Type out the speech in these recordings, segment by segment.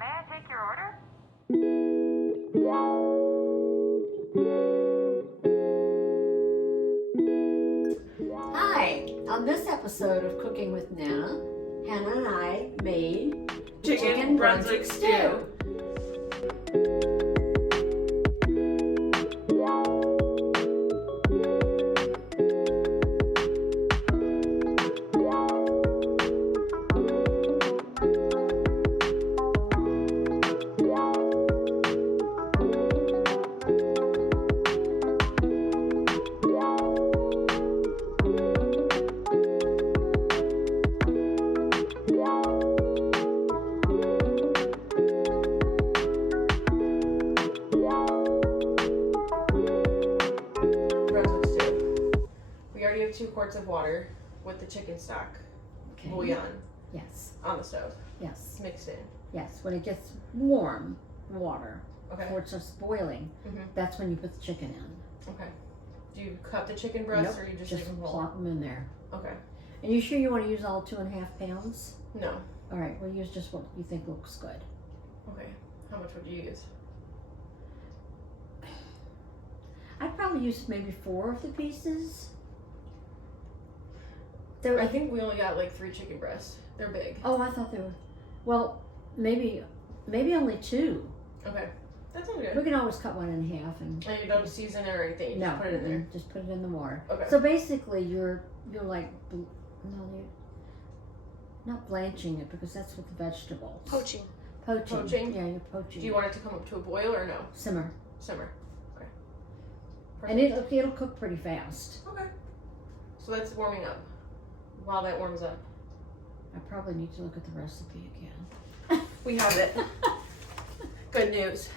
May I take your order? Hi! On this episode of Cooking with Nana, Hannah and I made Chicken Brunswick Stew. Brunswick Stew. We already have 2 quarts of water with the chicken stock Okay. bouillon Yes, on the stove. yes, It's mixed in. yes. When it gets warm water, Okay. before it starts boiling, Mhm. that's when you put the chicken in. Okay. Do you cut the chicken breasts Nope, or you just just leave them whole? plop them in there. Okay. And you sure you want to use all 2.5 pounds? No. All right, we'll use just what you think looks good. Okay. How much would you use? I'd probably use maybe 4 of the pieces. I think we only got like 3 chicken breasts. They're big. Oh, I thought they were. Well, maybe only 2. Okay. That sounds We good. can always cut one in half and And you don't season it or anything. You no, just put it in there. Just put it in the water. Okay. So basically, you're like no, you're not blanching it because that's with the vegetables. Poaching. Poaching. Yeah, you're poaching. Do you want it to come up to a boil or no? Simmer, Simmer. Okay. and it'll cook pretty fast. Okay. So that's warming up. While that warms up, I probably need to look at the recipe again. we have it. Good news.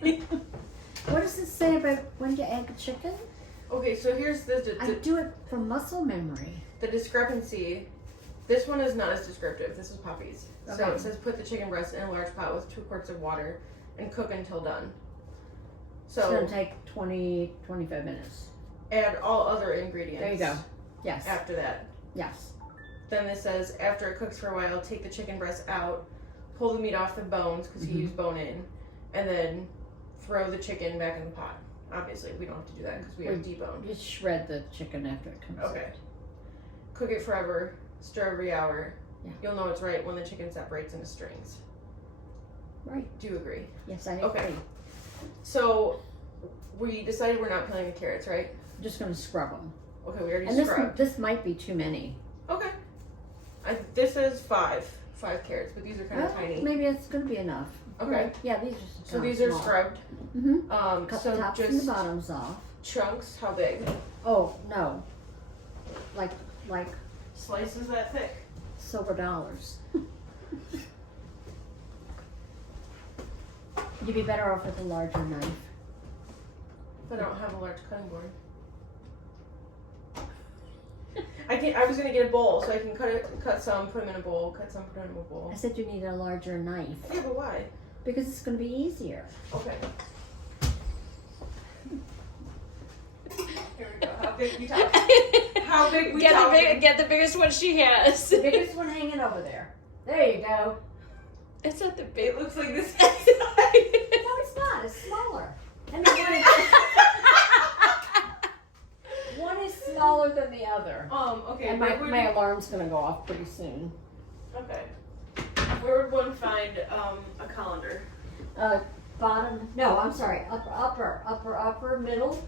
What does it say about when you add the chicken? Okay, so here's I do it from muscle memory. the discrepancy. This one is not as descriptive. This is Poppy's. So Okay. it says put the chicken breast in a large pot with 2 quarts of water and cook until done. It's So gonna take 20-25 minutes. add all other ingredients. There you go. Yes. After that. Yes. Then this says after it cooks for a while, take the chicken breast out, pull the meat off the bones because you use bone in, and then throw the chicken back in the pot. Obviously, we don't have to do that because we have deboned. Just shred the chicken after it comes Okay. out. Cook it forever. Stir every hour. Yeah. You'll know it's right when the chicken separates into strings. Right. Do you agree? Yes, I Okay. agree. So we decided we're not peeling the carrots, right? I'm just gonna scrub them. Okay, we already And scrubbed. this might be too many. Okay. This is 5 carrots, but these are kind of Well, tiny. maybe it's gonna be enough. Okay. Yeah, these are. So these are scrubbed. Mm-hmm. Cut So the tops and just the bottoms off. chunks. How big? Oh no, like Slices that thick. silver dollars. You'd be better off with a larger knife. But I don't have a large cutting board. I was gonna get a bowl so I can cut some, put them in a bowl, cut some, put them in a bowl. I said you need a larger knife Yeah, but why? because it's gonna be easier. Okay. Here we go. How big we talk? How big we talk? Get the biggest one she has. The biggest one hanging over there. There you go. It's not the big. It looks like this. No, it's not. It's smaller. And one is smaller than the other. Okay. And my alarm's gonna go off pretty soon. Okay. Where would one find a colander? Bottom. No, I'm sorry. Upper, middle.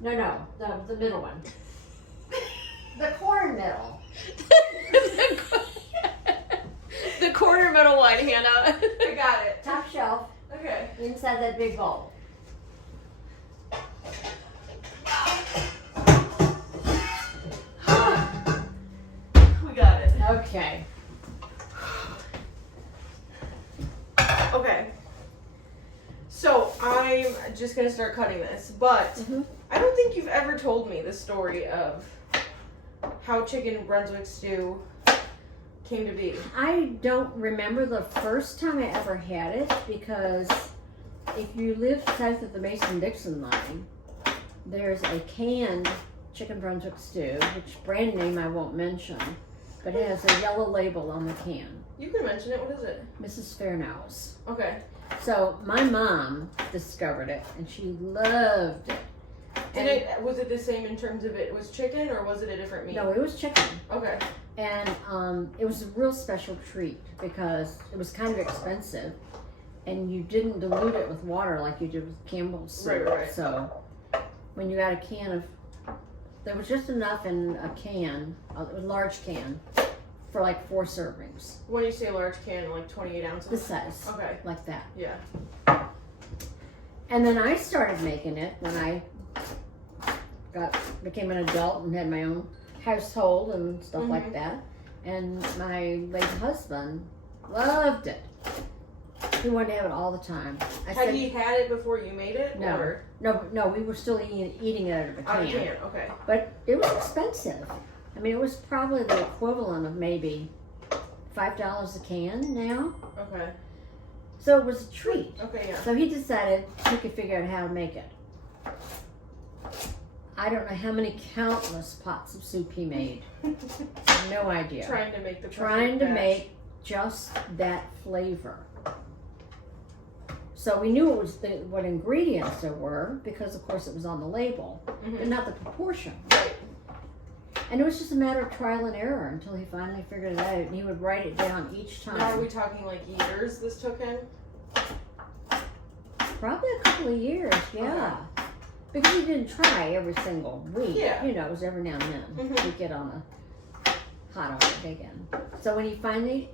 No, the middle one. The corn middle. The corner middle one, Hannah. I got it. Top shelf. Okay. Inside that big bowl. We got it. Okay. Okay. So I'm just gonna start cutting this, but I don't think you've ever told me the story of how chicken Brunswick stew came to be. I don't remember the first time I ever had it because if you live south of the Mason-Dixon line, there's a canned chicken Brunswick stew, which brand name I won't mention, but it has a yellow label on the can. You can mention it. What is it? Mrs. Fairnow's. Okay. So my mom discovered it, and she loved it. Was it the same in terms of it was chicken, or was it a different meat? No, it was chicken. Okay. And it was a real special treat because it was kind of expensive, and you didn't dilute it with water like you did with Campbell's soup. Right. So when you got a can of, there was just enough in a can, a large can, for like 4 servings. When you say large can, like 28 ounces? This size. Okay. Like that. Yeah. And then I started making it when I became an adult and had my own household and stuff like that. And my late husband loved it. He wanted to have it all the time. Had he had it before you made it? No. Or? No, we were still eating it out of a can. Out of a can, okay. But it was expensive. I mean, it was probably the equivalent of maybe $5 a can now. Okay. So it was a treat. Okay, yeah. So he decided he could figure out how to make it. I don't know how many countless pots of soup he made. No idea. Trying to make the Trying to batch. make just that flavor. So we knew it was what ingredients there were because, of course, it was on the label, but not the proportion. Right. And it was just a matter of trial and error until he finally figured it out, and he would write it down each time. Now are we talking like years this took him? Probably a couple of years, yeah. Because he didn't try every single week. Yeah. You know, it was every now and then he'd get on a hot on it again. So when he finally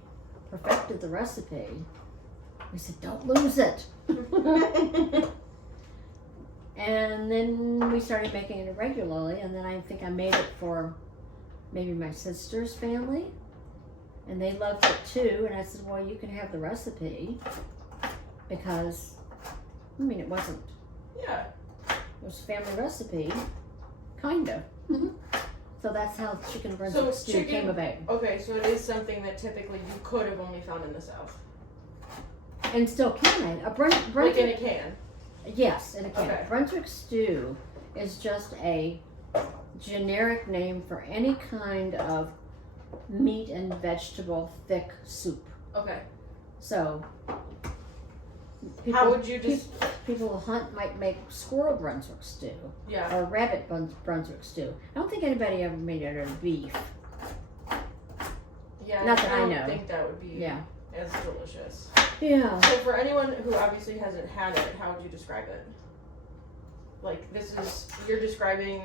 perfected the recipe, we said, don't lose it. And then we started making it regularly, and then I think I made it for maybe my sister's family, and they loved it too. And I said, well, you can have the recipe because, I mean, it wasn't. Yeah. It was a family recipe, kind of. So that's how chicken Brunswick stew chicken- came about. Okay, so it is something that typically you could have only found in the South. And still can. Like Brunswick, in a can. yes, in a can. Okay. Brunswick stew is just a generic name for any kind of meat and vegetable thick soup. Okay. So, How would you just... people who hunt might make squirrel Brunswick stew Yeah. or rabbit Brunswick stew. I don't think anybody ever made it out of beef. Yeah, Not that I don't know. think that would be Yeah. as delicious. Yeah. So for anyone who obviously hasn't had it, how would you describe it? Like, this is... You're describing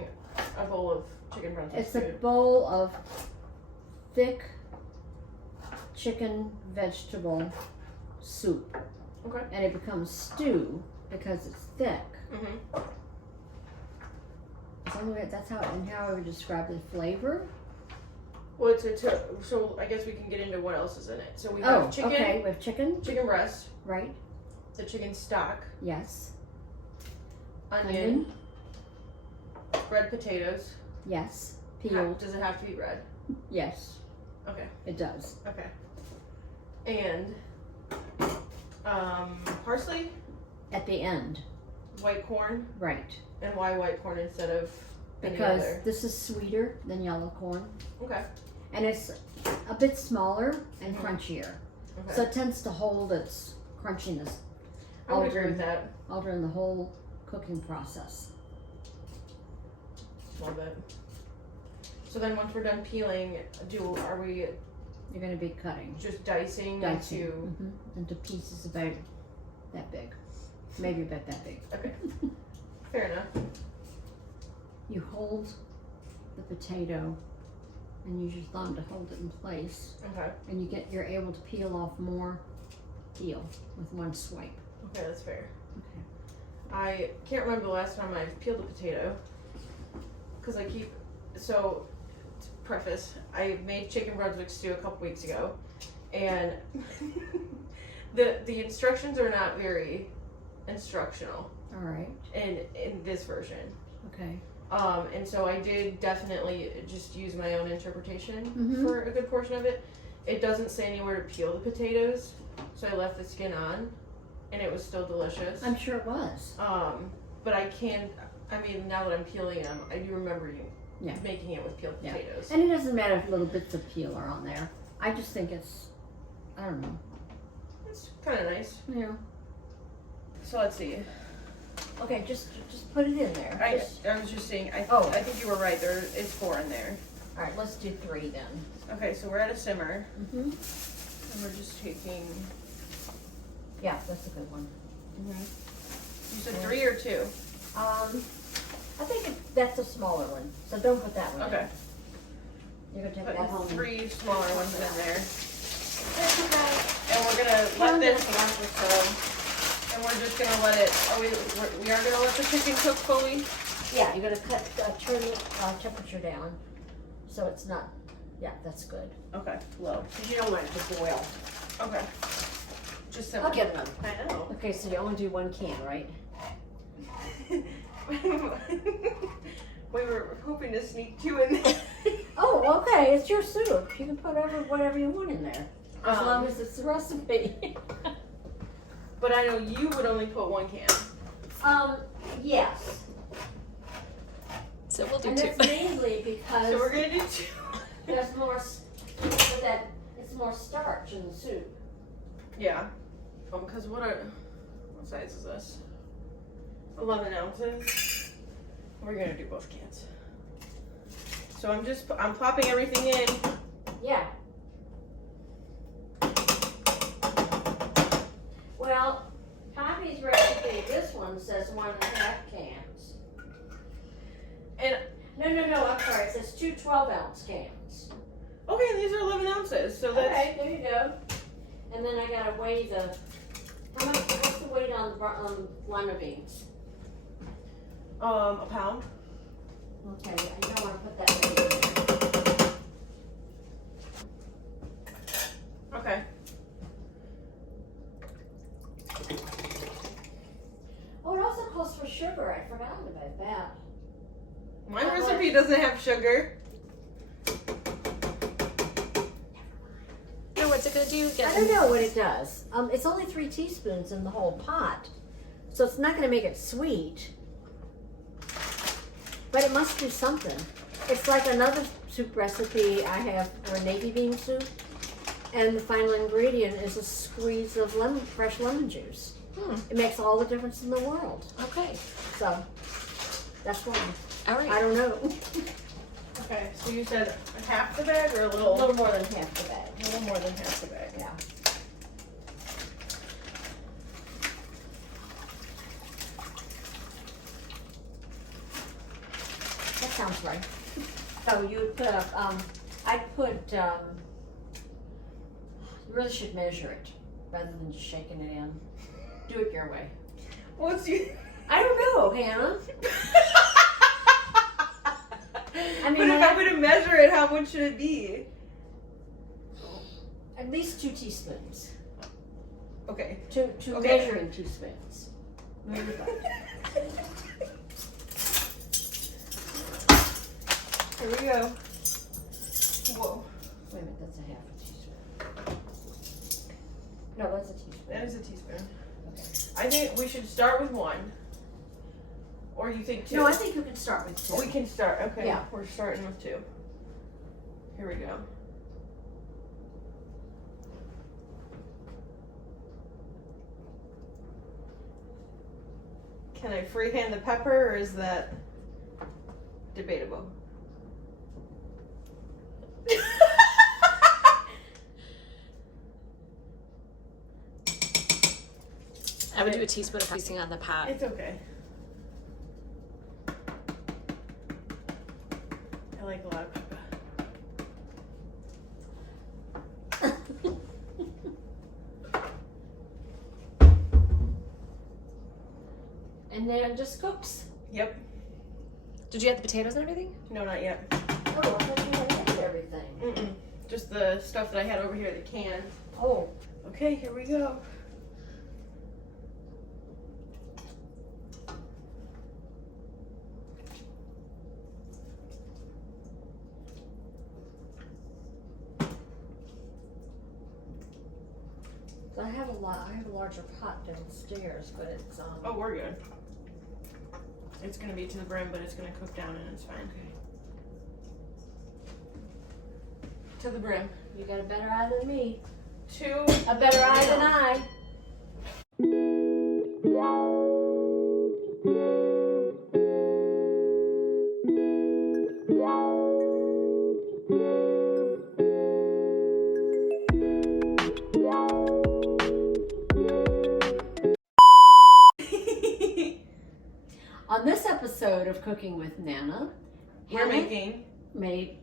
a bowl of chicken Brunswick It's stew. a bowl of thick chicken vegetable soup. Okay. And it becomes stew because it's thick. Mm-hmm. That's how I would describe the flavor. Well, so I guess we can get into what else is in it. So we have chicken, okay. We have chicken, chicken breast, right? the chicken stock, Yes. onion, red potatoes. Yes. Peeled. Does it have to be red? Yes. Okay. It does. Okay. And parsley, At the end, white corn, right? and why white corn instead of any Because other? this is sweeter than yellow corn, Okay. and it's a bit smaller and crunchier. Okay. So it tends to hold its crunchiness I would agree with that. all during the whole cooking process. Love it. So then once we're done peeling, are we You're going to be cutting just dicing into... into pieces about that big, maybe about that big. Okay. Fair enough. You hold the potato and use your thumb to hold it in place, Okay. and you're able to peel off more peel with one swipe. Okay, that's fair. Okay. I can't remember the last time I peeled a potato. Because so, to preface, I made chicken Brunswick stew a couple weeks ago. And the instructions are not very instructional All right. in this version. Okay. And so I did definitely just use my own interpretation Mhm. for a good portion of it. It doesn't say anywhere to peel the potatoes, so I left the skin on, and it was still delicious. I'm sure it was. But now that I'm peeling them, I do remember you making it with peeled Yeah. potatoes. And it doesn't matter if little bits of peel are on there. I just think it's I don't know. It's kind of nice. Yeah. So let's see. Okay, just put it in there. I was just saying. I think you were right. There is 4 in there. All right, let's do 3 then. Okay, so we're at a simmer, Mm-hmm. and we're just taking. Yeah, that's a good one. You said 3 or 2? I think that's a smaller one, so don't put that one in. Okay. You're gonna take that home. Put 3 smaller ones in there, That's okay. and we're gonna let this. And we're just gonna let it. We are gonna let the chicken cook fully. Yeah, you're gonna turn the temperature down, so it's not. Yeah, that's good. Okay, low. Because you don't want it to boil. Okay. Just simmer. I'll get another. I know. Okay, so you only do 1 can, right? We were hoping to sneak 2 in there. Oh, okay. It's your soup. You can put whatever you want in there, as long as it's the recipe. But I know you would only put 1 can. Yes. So we'll do And 2. that's mainly because So we're gonna do 2. there's more. It's more starch in the soup. Yeah. Because what size is this? 11 ounces. We're gonna do both cans. So I'm plopping everything in. Yeah. Well, Poppy's recipe, this one says 1.5 cans. And No, I'm sorry. It says 2 12-ounce cans. okay, these are 11 ounces. So that's Okay, there you go. And then I gotta weigh what's the weight on lima beans? a pound. Okay, I don't want to put that in there. Okay. Oh, it also calls for sugar. I forgot about that. My recipe doesn't have sugar. So what's it gonna do? I don't know what it does. It's only 3 teaspoons in the whole pot, so it's not going to make it sweet. But it must do something. It's like another soup recipe I have for navy bean soup, and the final ingredient is a squeeze of fresh lemon juice. It makes all the difference in the world. Okay. So that's why. All right. I don't know. Okay, so you said half the bag or a A little? little more than half the bag. A little more than half the bag. Yeah. That sounds right. So you put you really should measure it rather than just shaking it in. Do it your way. What's you? I don't know, Hannah. I mean, But if I'm gonna measure it, how much should it be? at least 2 teaspoons. Okay. Two Okay. measuring teaspoons. There you go. Here we go. Whoa. Wait a minute, that's a half a teaspoon. No, that's a teaspoon. That is a teaspoon. Okay. I think we should start with 1. Or you think 2? No, I think you can start with 2. We can start. Okay. Yeah. We're starting with 2. Here we go. Can I freehand the pepper, or is that debatable? I would do a teaspoon of icing on the pot. It's okay. I like a lot of pepper. And then it just cooks. Yep. Did you add the potatoes and everything? No, not yet. Oh, I thought you had added everything. Mm-mm. Just the stuff that I had over here, the can. Oh, Okay, here we go. I have a larger pot downstairs, but it's Oh, we're good. It's gonna be to the brim, but it's gonna cook down and it's fine. To the brim. You got a better eye than me. to A better eye than I. On this episode of Cooking with Nana, We're Hannah making made